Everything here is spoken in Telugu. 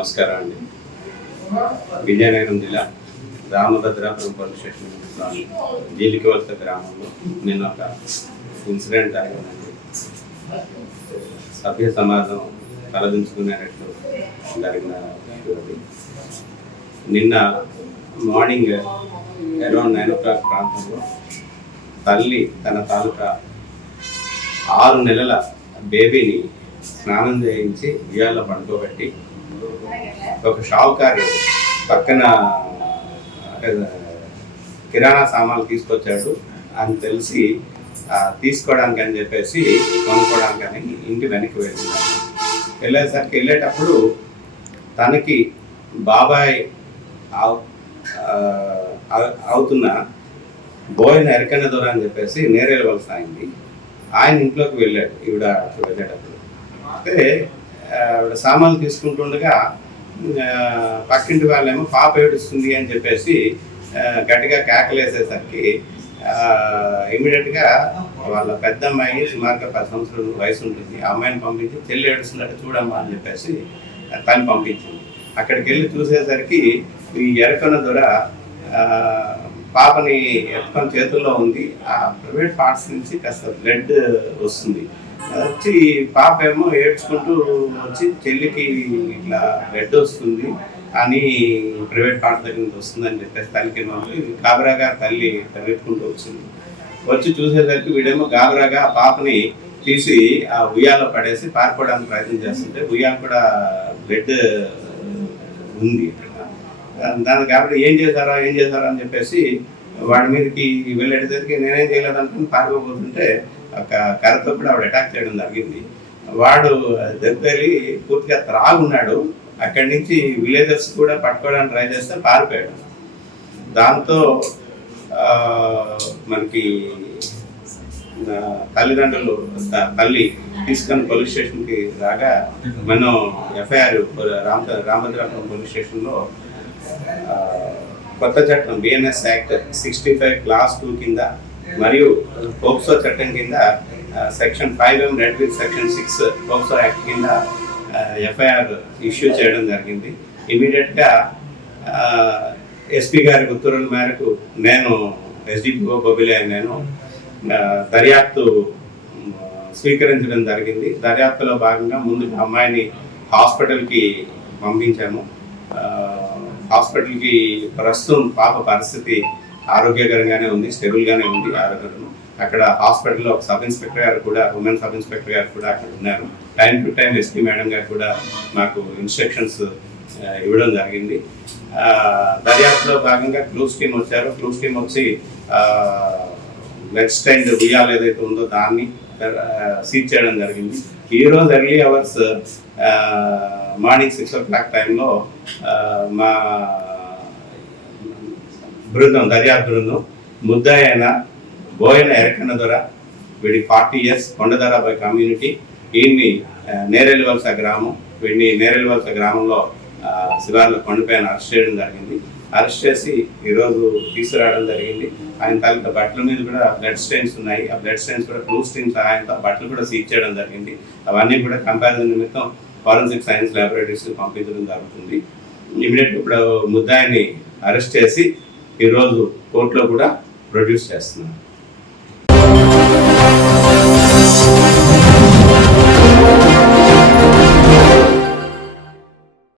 నమస్కారం అండి. విజయనగరం జిల్లా రామభద్రాపురం పోలీస్ స్టేషన్ జీలికవలస గ్రామంలో నిన్న ఒక ఇన్సిడెంట్ అయిందండి. సభ్య సమాజం తలదించుకునేటట్లు జరిగిన నిన్న మార్నింగ్ అరౌండ్ 9 o'clock ప్రాంతంలో తల్లి తన తాలూకా 6 నెలల బేబీని స్నానం చేయించి ఉయ్యాల్లో పడుకోబెట్టి ఒక షావుకారు పక్కన కిరాణా సామాన్లు తీసుకొచ్చాడు అని తెలిసి తీసుకోవడానికి అని చెప్పేసి కొనుక్కోవడానికని ఇంటి వెనక్కి వెళ్ళేటప్పుడు తనకి బాబాయ్ అవుతున్న బోయిన ఎరకన్న దొర అని చెప్పేసి నేరేళ్ళవలస అయింది. ఆయన ఇంట్లోకి వెళ్ళాడు ఈవిడ వెళ్ళేటప్పుడు. అయితే ఆవిడ సామాన్లు తీసుకుంటుండగా పక్కింటి వాళ్ళేమో పాప ఏడుస్తుంది అని చెప్పేసి గట్టిగా కేకలేసేసరికి ఇమీడియట్గా వాళ్ళ పెద్ద అమ్మాయి సుమారుగా 10 సంవత్సరాల వయసు ఉంటుంది. ఆ అమ్మాయిని పంపించి చెల్లి ఏడుస్తున్నట్టు చూడమ్మా అని చెప్పేసి తను పంపించింది. అక్కడికి వెళ్ళి చూసేసరికి ఈ ఎరకన్న దొర పాపని ఎత్తుకొని చేతుల్లో ఉంది. ఆ ప్రైవేట్ పార్ట్స్ నుంచి కాస్త బ్లడ్ వస్తుంది. వచ్చి పాప ఏమో ఏడ్చుకుంటూ వచ్చి చెల్లికి ఇట్లా బ్లడ్ వస్తుంది అని ప్రైవేట్ పార్ట్ దగ్గర నుంచి వస్తుందని చెప్పేసి తల్లికి గాబరాగా తల్లి పరిగెత్తుకుంటూ వచ్చింది. వచ్చి చూసేసరికి వీడేమో గాబరాగా ఆ పాపని తీసి ఆ ఉయ్యాలో పడేసి పారిపోవడానికి ప్రయత్నం చేస్తుంటే ఉయ్యాల కూడా బ్లడ్ ఉంది. దాని కాబట్టి ఏం చేశారా అని చెప్పేసి వాడి మీదకి వెళ్ళేసరికి నేనేం చేయలేదనుకుని పారిపోతుంటే ఒక కర్రతో కూడా ఆవిడ అటాక్ చేయడం జరిగింది. వాడు దగ్గరి పూర్తిగా త్రాగున్నాడు. అక్కడి నుంచి విలేజర్స్ కూడా పట్టుకోవడానికి ట్రై చేస్తే పారిపోయాడు. దాంతో మనకి తల్లిదండ్రులు తల్లి తీసుకొని పోలీస్ స్టేషన్కి రాగా మనం ఎఫ్ఐఆర్ రామభద్రాపురం పోలీస్ స్టేషన్లో కొత్త చట్టం బిఎన్ఎస్ యాక్ట్ 65 Clause 2 కింద మరియు పోక్సో చట్టం కింద section 5M red with section 6 POCSO act కింద ఎఫ్ఐఆర్ ఇష్యూ చేయడం జరిగింది. ఇమీడియట్గా ఎస్పీ గారి ఉత్తర్వుల మేరకు నేను ఎస్డిపిఓ బొబిలే నేను దర్యాప్తు స్వీకరించడం జరిగింది. దర్యాప్తులో భాగంగా ముందు అమ్మాయిని హాస్పిటల్కి పంపించాము. హాస్పిటల్కి ప్రస్తుతం పాప పరిస్థితి ఆరోగ్యకరంగానే ఉంది, స్టేబుల్గానే ఉంది ఆరోగ్యం. అక్కడ హాస్పిటల్లో ఒక సబ్ ఇన్స్పెక్టర్ గారు కూడా, ఉమెన్ సబ్ ఇన్స్పెక్టర్ గారు కూడా అక్కడ ఉన్నారు. Time to time SP madam గారు కూడా మాకు ఇన్స్ట్రక్షన్స్ ఇవ్వడం జరిగింది. దర్యాప్తులో భాగంగా క్లూస్ టీమ్ వచ్చారు. క్లూస్ టీమ్ వచ్చి వెబ్ స్టైండ్ ఉయ్యాలు ఏదైతే ఉందో దాన్ని సీజ్ చేయడం జరిగింది. ఈరోజు ఎర్లీ అవర్స్ మార్నింగ్ 6 o'clock టైంలో మా దర్యాప్తు బృందం ముద్దాయి అయిన బోయిన ఎరకన్న దొర, వీడి 40 years, కొండదరాబాయ్ కమ్యూనిటీ, వీడిని నేరేళ్ళవలస గ్రామం, వీడిని నేరేళ్ళవలస గ్రామంలో శివార్ల కొండపైన అరెస్ట్ చేయడం జరిగింది. అరెస్ట్ చేసి ఈరోజు తీసుకురావడం జరిగింది. ఆయన తాలూకా బట్టల మీద కూడా బ్లడ్ స్టెయిన్స్ ఉన్నాయి. ఆ బ్లడ్ స్టెయిన్స్ కూడా క్లూస్ టీమ్ సహాయంతో బట్టలు కూడా సీజ్ చేయడం జరిగింది. అవన్నీ కూడా కంపారిజన్ నిమిత్తం ఫారెన్సిక్ సైన్స్ ల్యాబొరేటరీస్కి పంపించడం జరుగుతుంది. ఇమీడియట్గా ఇప్పుడు ముద్దాయిని అరెస్ట్ చేసి ఈరోజు కోర్టులో కూడా ప్రొడ్యూస్ చేస్తున్నారు.